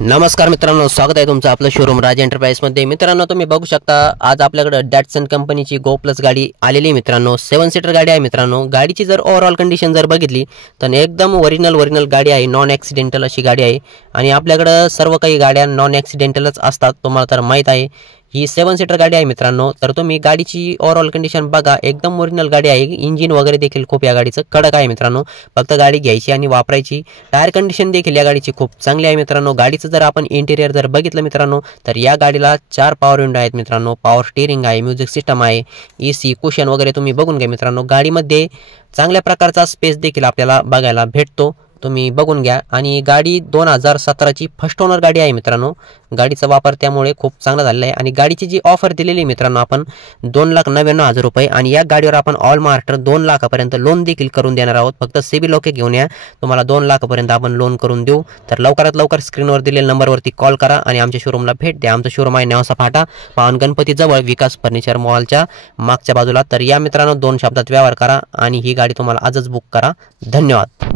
नमस्कार मित्रांनो, स्वागत आहे तुमचं आपलं शोरूम राज एंटरप्राइजमध्ये। मित्रांनो, तुम्ही बघू शकता आज आपल्याकडे डॅटसन कंपनीची गो प्लस गाडी आलेली मित्रांनो। 7 सीटर गाडी आहे मित्रांनो। गाडीची जर ओव्हरऑल कंडिशन जर बघितली तर एकदम ओरिजिनल गाडी आहे, नॉन ॲक्सिडेंटल अशी गाडी आहे। आणि आपल्याकडे सर्व काही गाड्या नॉन ॲक्सिडेंटलच असतात, तुम्हाला तर माहीत आहे। ही 7 सीटर गाडी आहे मित्रांनो। तर तुम्ही गाडीची ओव्हरऑल कंडिशन बघा, एकदम ओरिजिनल गाडी आहे। इंजिन वगैरे देखील खूप या गाडीचं कडक आहे मित्रांनो। फक्त गाडी घ्यायची आणि वापरायची। टायर कंडिशन देखील या गाडीची खूप चांगली आहे मित्रांनो। गाडीचं जर आपण इंटेरियर जर बघितलं मित्रांनो तर या गाडीला 4 पॉवर विंडो आहेत मित्रांनो। पॉवर स्टीअरिंग आहे, म्युझिक सिस्टम आहे, एसी कुशन वगैरे तुम्ही बघून घ्या मित्रांनो। गाडीमध्ये चांगल्या प्रकारचा स्पेस देखील आपल्याला बघायला भेटतो, तुम्ही बघून घ्या। आणि गाडी 2017ची फर्स्ट ओनर गाडी आहे मित्रांनो। गाडीचा वापर त्यामुळे खूप चांगला झालेला आहे। आणि गाडीची जी ऑफर दिलेली मित्रांनो आपण 2,99,000 रुपये, आणि या गाडीवर आपण ऑल महाराष्ट्र 2 लाखापर्यंत लोन देखील करून देणार आहोत। फक्त सिबिल ओके घेऊन या, तुम्हाला 2 लाखापर्यंत आपण लोन करून देऊ। तर लवकरात लवकर स्क्रीनवर दिलेल्या नंबरवरती कॉल करा आणि आमच्या शोरूमला भेट द्या। आमचं शोरूम आहे नेवासा फाटा, पावन गणपती जवळ, विकास फर्निचर मॉलच्या मागच्या बाजूला। तर या मित्रांनो, 2 शब्दात व्यवहार करा आणि ही गाडी तुम्हाला आजच बुक करा। धन्यवाद।